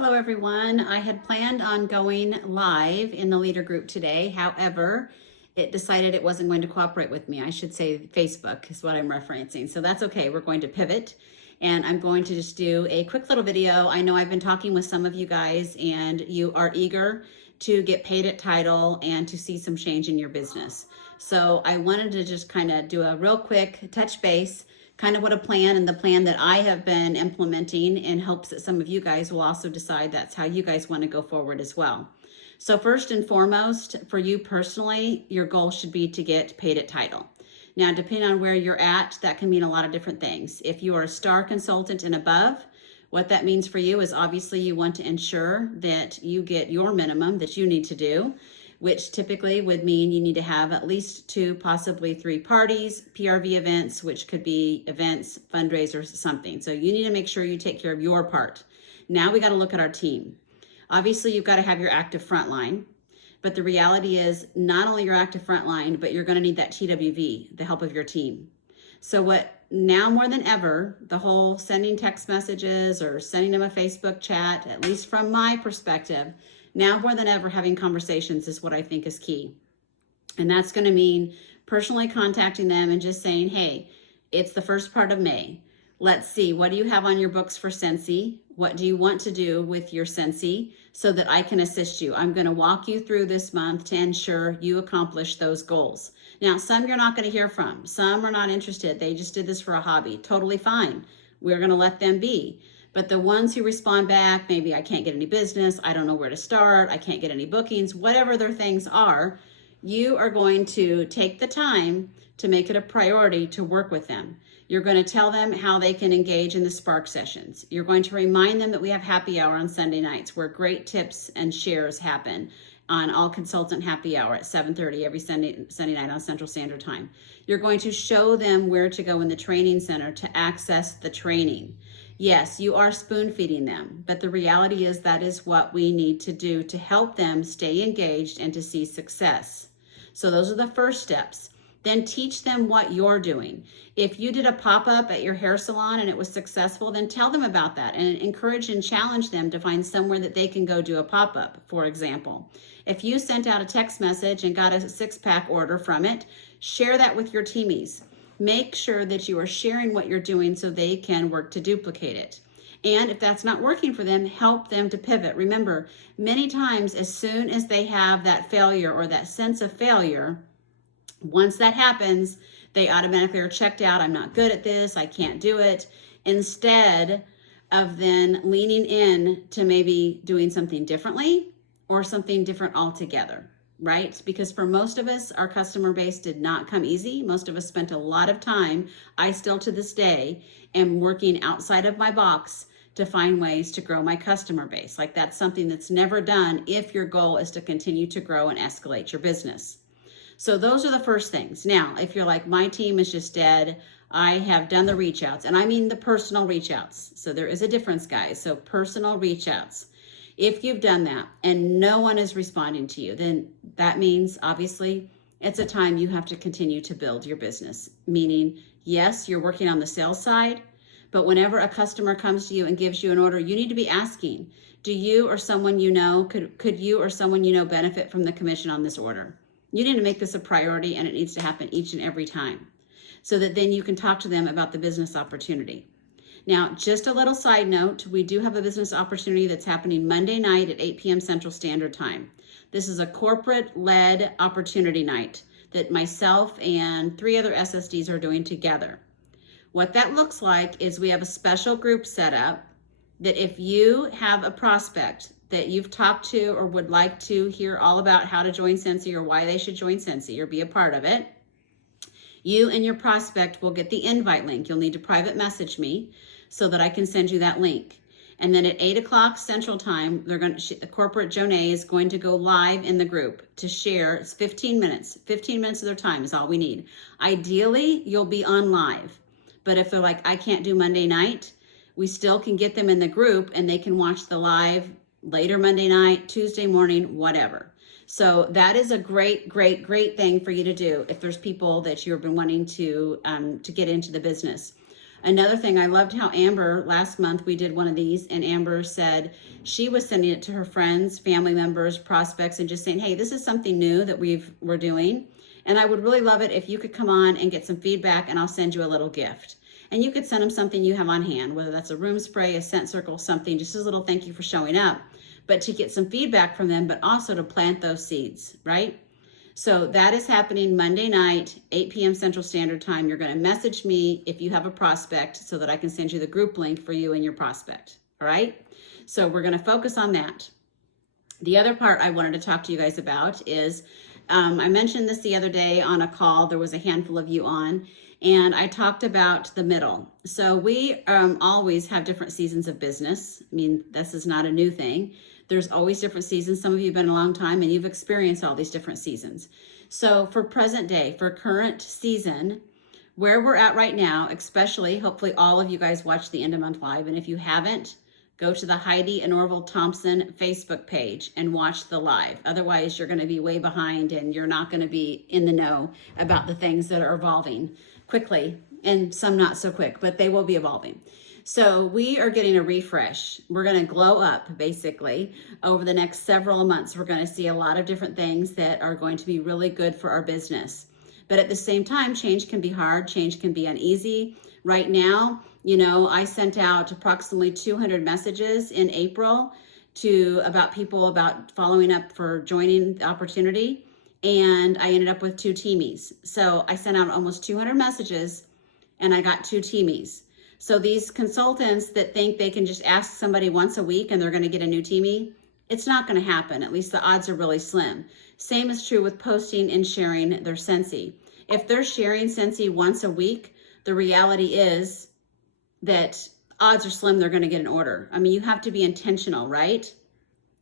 Hello everyone. I had planned on going live in the leader group today. However, it decided it wasn't going to cooperate with me. I should say Facebook is what I'm referencing. So that's okay. We're going to pivot and I'm going to just do a quick little video. I know I've been talking with some of you guys and you are eager to get paid at title and to see some change in your business. So I wanted to just kind of do a real quick touch base, kind of what a plan and the plan that I have been implementing in hopes that some of you guys will also decide that's how you guys want to go forward as well. So first and foremost, for you personally, your goal should be to get paid at title. Now, depending on where you're at, that can mean a lot of different things. If you are a star consultant and above, what that means for you is obviously you want to ensure that you get your minimum that you need to do, which typically would mean you need to have at least 2, possibly 3 parties, PRV events, which could be events, fundraisers, something. So you need to make sure you take care of your part. Now we got to look at our team. Obviously, you've got to have your active frontline, but the reality is not only your active frontline, but you're going to need that TWV, the help of your team. So what now more than ever, the whole sending text messages or sending them a Facebook chat, at least from my perspective, now more than ever, having conversations is what I think is key. And that's going to mean personally contacting them and just saying, hey, it's the first part of May. Let's see, what do you have on your books for Scentsy? What do you want to do with your Scentsy so that I can assist you? I'm going to walk you through this month to ensure you accomplish those goals. Now, some you're not going to hear from. Some are not interested. They just did this for a hobby. Totally fine. We're going to let them be. But the ones who respond back, maybe I can't get any business, I don't know where to start, I can't get any bookings, whatever their things are, you are going to take the time to make it a priority to work with them. You're going to tell them how they can engage in the Spark sessions. You're going to remind them that we have happy hour on Sunday nights where great tips and shares happen on All Consultant Happy Hour at 7:30 every Sunday night on Central Standard Time. You're going to show them where to go in the training center to access the training. Yes, you are spoon feeding them, but the reality is that is what we need to do to help them stay engaged and to see success. So those are the first steps. Then teach them what you're doing. If you did a pop-up at your hair salon and it was successful, then tell them about that and encourage and challenge them to find somewhere that they can go do a pop-up, for example. If you sent out a text message and got a 6-pack order from it, share that with your teamies. Make sure that you are sharing what you're doing so they can work to duplicate it. And if that's not working for them, help them to pivot. Remember, many times as soon as they have that failure or that sense of failure, once that happens, they automatically are checked out. I'm not good at this. I can't do it. Instead of then leaning in to maybe doing something differently or something different altogether. Right? Because for most of us, our customer base did not come easy. Most of us spent a lot of time. I still to this day am working outside of my box to find ways to grow my customer base. Like that's something that's never done if your goal is to continue to grow and escalate your business. So those are the first things. Now, if you're like, my team is just dead, I have done the reach outs, and I mean the personal reach outs. So there is a difference, guys. So personal reach outs. If you've done that and no one is responding to you, then that means obviously it's a time you have to continue to build your business. Meaning, yes, you're working on the sales side, but whenever a customer comes to you and gives you an order, you need to be asking, do you or someone you know, could you or someone you know benefit from the commission on this order? You need to make this a priority and it needs to happen each and every time so that then you can talk to them about the business opportunity. Now, just a little side note, we do have a business opportunity that's happening Monday night at 8 p.m. Central Standard Time. This is a corporate-led opportunity night that myself and 3 other SSDs are doing together. What that looks like is we have a special group set up that if you have a prospect that you've talked to or would like to hear all about how to join Scentsy or why they should join Scentsy or be a part of it, you and your prospect will get the invite link. You'll need to private message me so that I can send you that link. And then at 8 o'clock Central Time, the corporate Jonay is going to go live in the group to share. It's 15 minutes. 15 minutes of their time is all we need. Ideally, you'll be on live. But if they're like, I can't do Monday night, we still can get them in the group and they can watch the live later Monday night, Tuesday morning, whatever. So that is a great, great, great thing for you to do if there's people that you've been wanting to get into the business. Another thing, I loved how Amber, last month we did one of these, and Amber said she was sending it to her friends, family members, prospects, and just saying, hey, this is something new that we're doing. And I would really love it if you could come on and get some feedback, and I'll send you a little gift. And you could send them something you have on hand, whether that's a room spray, a scent circle, something, just as a little thank you for showing up, but to get some feedback from them, but also to plant those seeds, right? So that is happening Monday night, 8 p.m. Central Standard Time. You're going to message me if you have a prospect so that I can send you the group link for you and your prospect, all right? So we're going to focus on that. The other part I wanted to talk to you guys about is, I mentioned this the other day on a call. There was a handful of you on, and I talked about the middle. So we always have different seasons of business. I mean, this is not a new thing. There's always different seasons. Some of you have been a long time and you've experienced all these different seasons. So for present day, for current season, where we're at right now, especially, hopefully all of you guys watch the End of Month Live. And if you haven't, go to the Heidi and Orville Thompson Facebook page and watch the live. Otherwise, you're going to be way behind and you're not going to be in the know about the things that are evolving quickly, and some not so quick, but they will be evolving. So we are getting a refresh. We're going to glow up basically over the next several months. We're going to see a lot of different things that are going to be really good for our business. But at the same time, change can be hard. Change can be uneasy. Right now, I sent out approximately 200 messages in April about people about following up for joining the opportunity. And I ended up with 2 teamies. So I sent out almost 200 messages and I got 2 teamies. So these consultants that think they can just ask somebody once a week and they're going to get a new teamie, it's not going to happen. At least the odds are really slim. Same is true with posting and sharing their Scentsy. If they're sharing Scentsy once a week, the reality is that odds are slim they're going to get an order. I mean, you have to be intentional, right?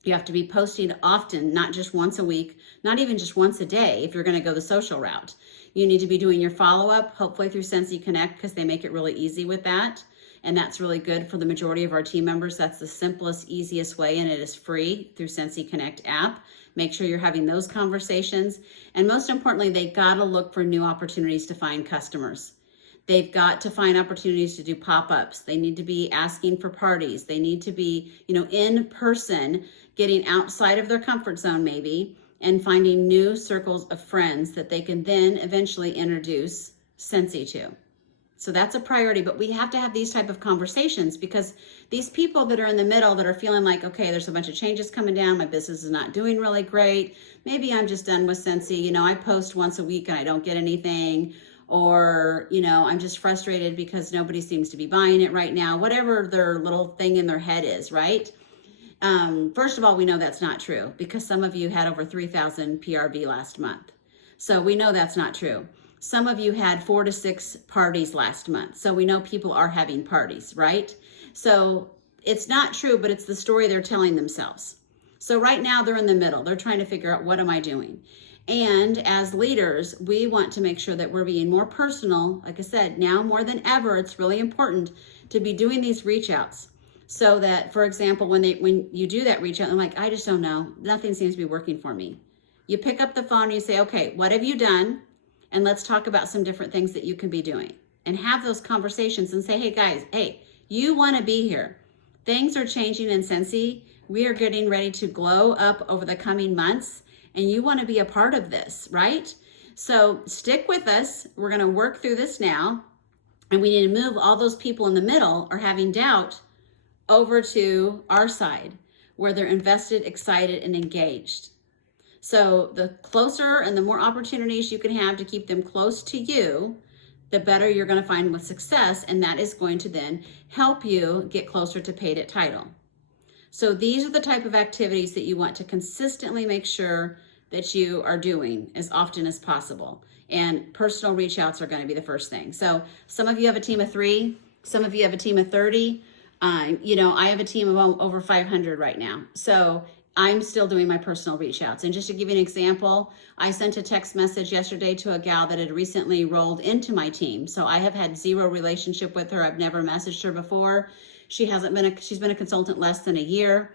You have to be posting often, not just once a week, not even just once a day if you're going to go the social route. You need to be doing your follow-up, hopefully through Scentsy Connect, because they make it really easy with that. And that's really good for the majority of our team members. That's the simplest, easiest way, and it is free through Scentsy Connect app. Make sure you're having those conversations. And most importantly, they got to look for new opportunities to find customers. They've got to find opportunities to do pop-ups. They need to be asking for parties. They need to be, in person, getting outside of their comfort zone maybe, and finding new circles of friends that they can then eventually introduce Scentsy to. So that's a priority, but we have to have these type of conversations because these people that are in the middle that are feeling like, okay, there's a bunch of changes coming down, my business is not doing really great, maybe I'm just done with Scentsy, I post once a week and I don't get anything, or, I'm just frustrated because nobody seems to be buying it right now, whatever their little thing in their head is, right? First of all, we know that's not true because some of you had over 3,000 PRV last month. So we know that's not true. Some of you had 4 to 6 parties last month. So we know people are having parties, right? So it's not true, but it's the story they're telling themselves. So right now they're in the middle. They're trying to figure out, what am I doing? And as leaders, we want to make sure that we're being more personal. Like I said, now more than ever, it's really important to be doing these reach outs. So that, for example, when you do that reach out, I'm like, I just don't know. Nothing seems to be working for me. You pick up the phone and you say, okay, what have you done? And let's talk about some different things that you can be doing. And have those conversations and say, hey guys, you want to be here. Things are changing in Scentsy. We are getting ready to glow up over the coming months. And you want to be a part of this, right? So stick with us. We're going to work through this now. And we need to move all those people in the middle or having doubt over to our side where they're invested, excited, and engaged. So the closer and the more opportunities you can have to keep them close to you, the better you're going to find with success. And that is going to then help you get closer to paid at title. So these are the type of activities that you want to consistently make sure that you are doing as often as possible. And personal reach outs are going to be the first thing. So some of you have a team of 3, some of you have a team of 30. I have a team of over 500 right now. So I'm still doing my personal reach outs. And just to give you an example, I sent a text message yesterday to a gal that had recently rolled into my team. So I have had 0 relationship with her. I've never messaged her before. She's been a consultant less than a year.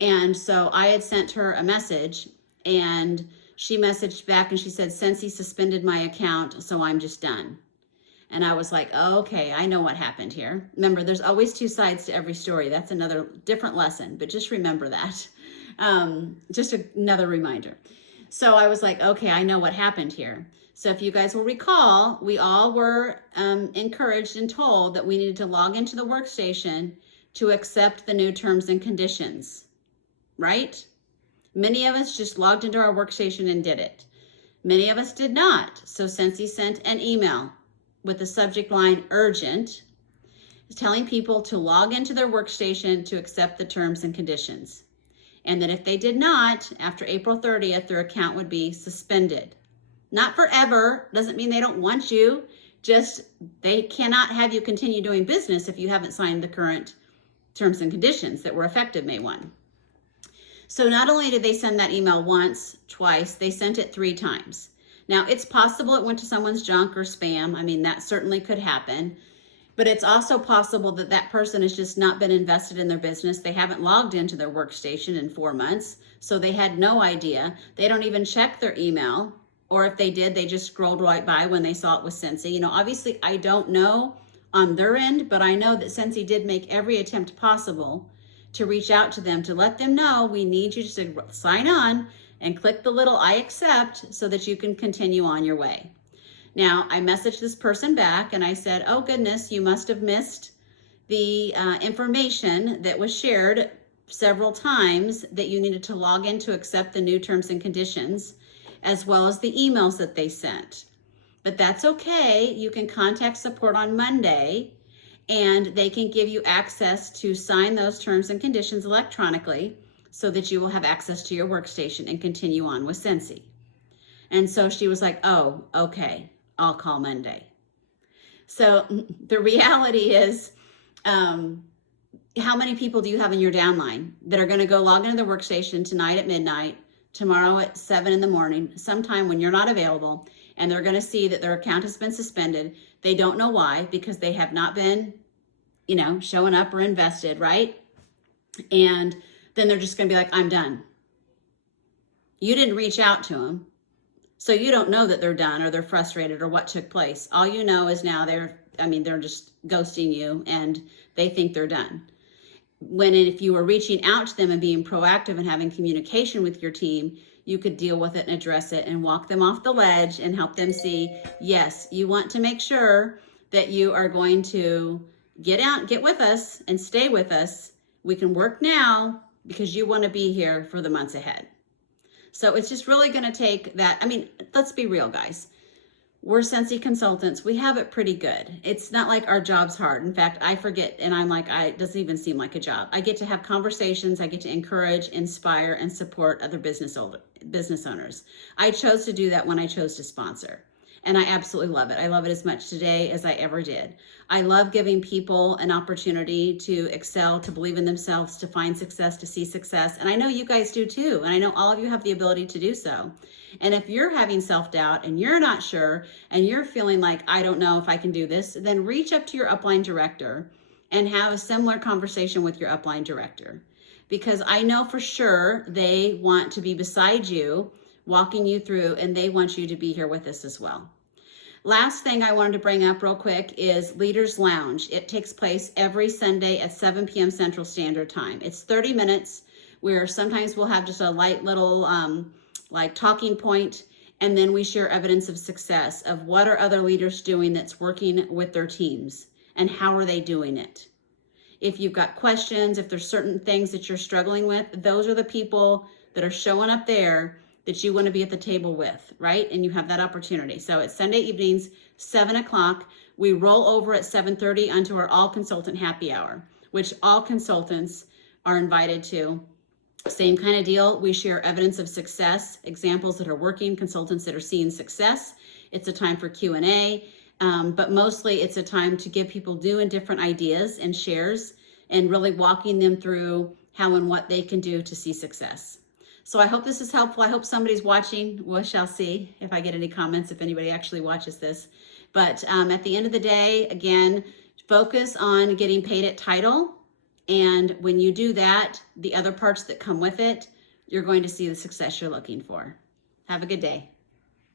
And so I had sent her a message and she messaged back and she said, Scentsy suspended my account, so I'm just done. And I was like, oh, okay, I know what happened here. Remember, there's always two sides to every story. That's another different lesson, but just remember that. Just another reminder. So I was like, okay, I know what happened here. So if you guys will recall, we all were encouraged and told that we needed to log into the workstation to accept the new terms and conditions, right? Many of us just logged into our workstation and did it. Many of us did not. So Scentsy sent an email with the subject line urgent, telling people to log into their workstation to accept the terms and conditions. And that if they did not, after April 30th, their account would be suspended. Not forever, doesn't mean they don't want you, just they cannot have you continue doing business if you haven't signed the current terms and conditions that were effective May 1. So not only did they send that email once, twice, they sent it 3 times. Now, it's possible it went to someone's junk or spam. I mean, that certainly could happen. But it's also possible that that person has just not been invested in their business. They haven't logged into their workstation in 4 months, so they had no idea. They don't even check their email. Or if they did, they just scrolled right by when they saw it was Scentsy. You know, obviously, I don't know on their end, but I know that Scentsy did make every attempt possible to reach out to them, to let them know we need you to sign on and click the little I accept so that you can continue on your way. Now, I messaged this person back and I said, oh goodness, you must have missed the information that was shared several times that you needed to log in to accept the new terms and conditions, as well as the emails that they sent. But that's okay. You can contact support on Monday and they can give you access to sign those terms and conditions electronically so that you will have access to your workstation and continue on with Scentsy. And so she was like, oh, okay, I'll call Monday. So the reality is, how many people do you have in your downline that are going to go log into the workstation tonight at midnight, tomorrow at 7 in the morning, sometime when you're not available, and they're going to see that their account has been suspended. They don't know why, because they have not been, you know, showing up or invested, right? And then they're just going to be like, I'm done. You didn't reach out to them, so you don't know that they're done or they're frustrated or what took place. All you know is now they're just ghosting you and they think they're done. When if you were reaching out to them and being proactive and having communication with your team, you could deal with it and address it and walk them off the ledge and help them see, yes, you want to make sure that you are going to get with us and stay with us. We can work now because you want to be here for the months ahead. So it's just really going to take that. I mean, let's be real, guys. We're Scentsy consultants. We have it pretty good. It's not like our job's hard. In fact, I forget, and I'm like, it doesn't even seem like a job. I get to have conversations. I get to encourage, inspire, and support other business owners. I chose to do that when I chose to sponsor, and I absolutely love it. I love it as much today as I ever did. I love giving people an opportunity to excel, to believe in themselves, to find success, to see success. And I know you guys do too. And I know all of you have the ability to do so. And if you're having self-doubt and you're not sure and you're feeling like, I don't know if I can do this, then reach up to your upline director and have a similar conversation with your upline director. Because I know for sure they want to be beside you, walking you through, and they want you to be here with us as well. Last thing I wanted to bring up real quick is Leaders Lounge. It takes place every Sunday at 7 p.m. Central Standard Time. It's 30 minutes where sometimes we'll have just a light little like talking point, and then we share evidence of success of what are other leaders doing that's working with their teams and how are they doing it. If you've got questions, if there's certain things that you're struggling with, those are the people that are showing up there that you want to be at the table with, right? And you have that opportunity. So it's Sunday evenings, 7 o'clock. We roll over at 7:30 onto our all consultant happy hour, which all consultants are invited to. Same kind of deal. We share evidence of success, examples that are working, consultants that are seeing success. It's a time for Q&A, but mostly it's a time to give people new and different ideas and shares and really walking them through how and what they can do to see success. So I hope this is helpful. I hope somebody's watching. We shall see if I get any comments, if anybody actually watches this. But at the end of the day, again, focus on getting paid at title. And when you do that, the other parts that come with it, you're going to see the success you're looking for. Have a good day.